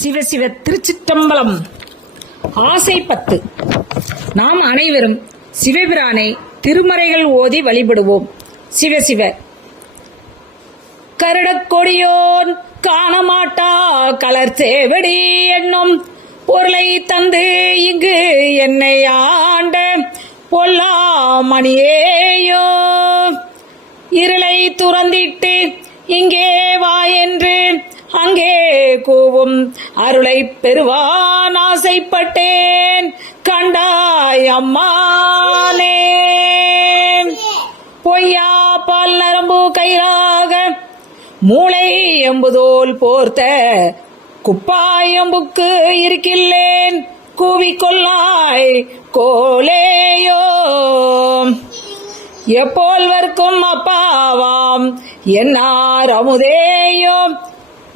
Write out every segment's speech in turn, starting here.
சிவசிவ திருச்சிற்றம்பலம். ஆசை பத்து நாம் அனைவரும் சிவபிரானை திருமறைகள் ஓதி வழிபடுவோம். சிவசிவ கருடக்கொடியோன் காணமாட்டா கலர் சேவடி என்னும் பொருளை தந்து இங்கு என்னை ஆண்ட பொல்லாமணியேயோ. இருளை துறந்திட்டு இங்கே வா என்று அங்கே கூவும் அருளை பெறுவான் ஆசைப்பட்டேன். கண்டாய் அம்மானே. பொய்யா பால் நரம்பு கயிறாக மூளை எம்புதோல் போர்த்த குப்பாயம்புக்கு இருக்கில்லேன். கூவிக்கொள்ளாய் கோலேயோ. எப்போல்வர்க்கும் அப்பாவாம் என்னார் அமுதேயோ.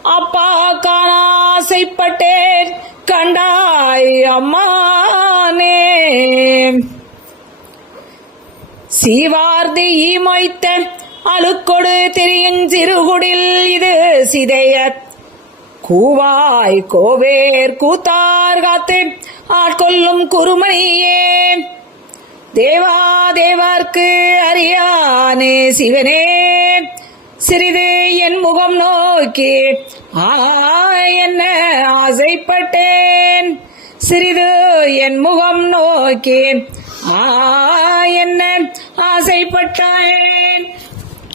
அப்பா காண ஆசைப்பட்டேன். கண்டாய் அம்மானே. சீவார்த்தி ஈமொய்த்த அழுக்கொடு திரியுங் சிறுகுடில் இது சிதைய. கூவாய் கோவேர் கூத்தார் காத்து ஆட்கொள்ளும் குருமணியே. தேவா தேவார்க்கு அறியானே சிவனே. சிறிது என் முகம் நோக்கி ஆ என்ன ஆசைப்பட்டேன்? சிறிது என் முகம் நோக்கி ஆ என்ன ஆசைப்பட்டேன்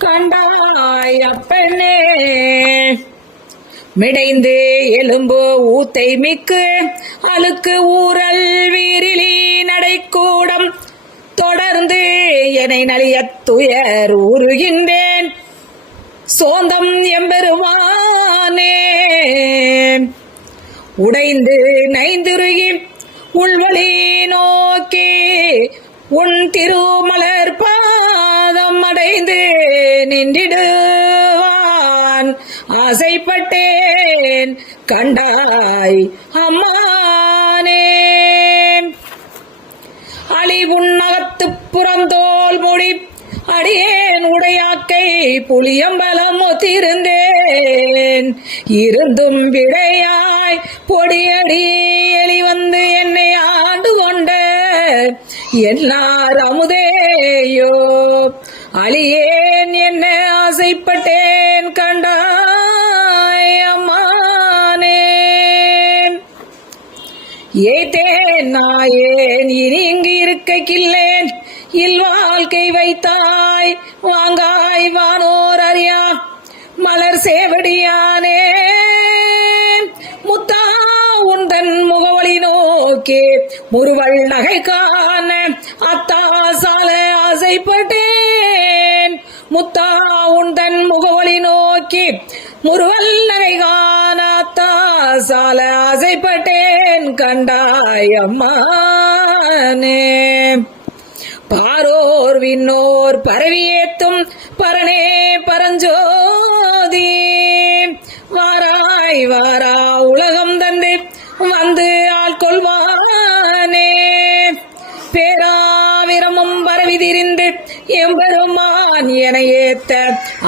கண்டாய் அப்பனே. மிடைந்து எலும்பு ஊத்தை மிக்கு அழுக்கு ஊரல் வீரிலி நடைக்கூடம் தொடர்ந்து என்னை நலிய துயர் உருகின்றேன். சோந்தம் எம்பெருமானே. உடைந்து நைந்துருகி உள்வழி நோக்கி உன் திருமலர் பாதம் அடைந்து நின்றிடுவான். ஆசைப்பட்டேன் கண்டாய் அம்மானே. அழி உன்னகத்து புறந்தோல் மொழி அடியே உடையாக்கை புளியம்பலம் ஒத்திருந்தேன். இருந்தும் விடையாய் பொடியடி எலி வந்து என்னை ஆண்டு கொண்ட எல்லார் அமுதேயோ. அழியேன் என்ன ஆசைப்பட்டேன் கண்டாய் அம்மானே. ஏத்தேன் நாயேன் இனி இங்கு இருக்கைக்கில்லேன் இல் வாழ்க்கை வைத்தாய் வாங்காய் வானோர் அறியா மலர் சேவடியானே. முத்தா உந்தன் முகவழி நோக்கி முருவள் நகை காண அத்தாசால ஆசைப்பட்டேன். முத்தா உந்தன் முகவழி நோக்கி முருவல் நகை காண அத்தா ஆசைப்பட்டேன். கண்டாயம்மானே. பாரோ பாரோர் விண்ணோர் பரவியேத்தும் பரனே பரஞ்சோதி. வாராய் வாரா உலகம் தந்து வந்து ஆள் கொள்வானே. பேராவிரமும் பரவி திரிந்து எம்பெருமான் என ஏத்த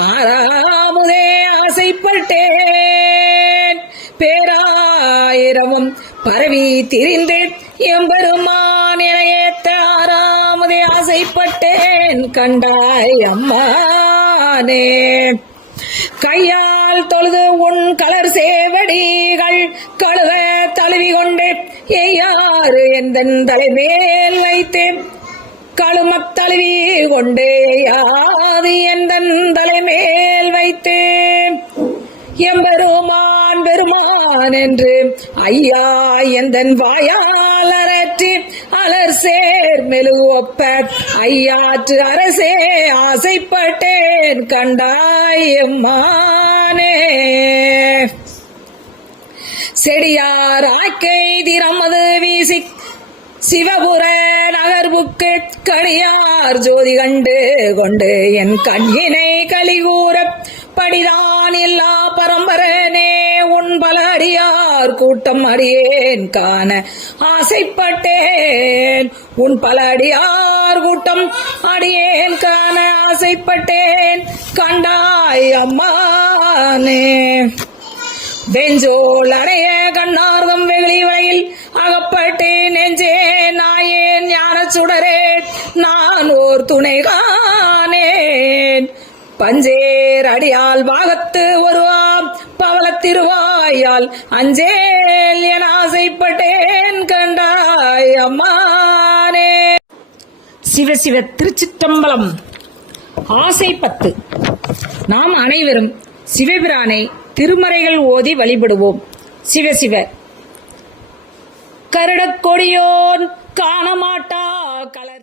ஆறாமுதே ஆசைப்பட்டேன். பேராயிரமும் பரவி திரிந்து எம்பெருமான் ஆறாமுதே கண்டாய் அம்மானே. கையால் தொழுது உன் கலர் சேவடிகள் கழுவ தழுவி கொண்டு ஏயாறு எந்தன் தலைமேல் வைத்தேன். கழுமத் தழுவி கொண்டு யாது எந்தன் தலைமேல் வைத்தேன். எம்பெருமான் பெருமான் என்று ஐயா எந்தன் வாயால் அரற்றி அலர் சே சேர் மெலுவொப்ப ஐயாற்று அரசே ஆசைப்பட்டேன் கண்டாயம்மானே செடியார் ஆக்கை திறமது வீசி சிவபுர நகர்வுக்கு கடியார் ஜோதி கண்டு கொண்டு என் கண்ணினை கலிகூற படிதான் இல்லா பரம்பரனே. அடியார் கூட்டம் அடியேன் காண ஆசைப்பட்டேன். உன் பல அடியார் கூட்டம் அடியேன் காண ஆசைப்பட்டேன். கண்டாய் அம்மானே. வெஞ்சோல் அடைய கண்ணார்தம் வெகுளி வயல் அகப்பட்டேன் நெஞ்சே. நாயேன் ஞான சுடரே நான் ஓர் துணை காணேன். பஞ்சேர் அடியால் பாகத்து ஒருவாம் தாயால் அஞ்சேல் என ஆசைப்பட்டேன் கண்டாய் அம்மானே. சிவ சிவ திருச்சிற்றம்பலம். ஆசை பத்து. நாம் அனைவரும் சிவபிரானை திருமறைகள் ஓதி வழிபடுவோம். சிவ சிவ. கருடக்கொடியோன் காணமாட்டா கலர்.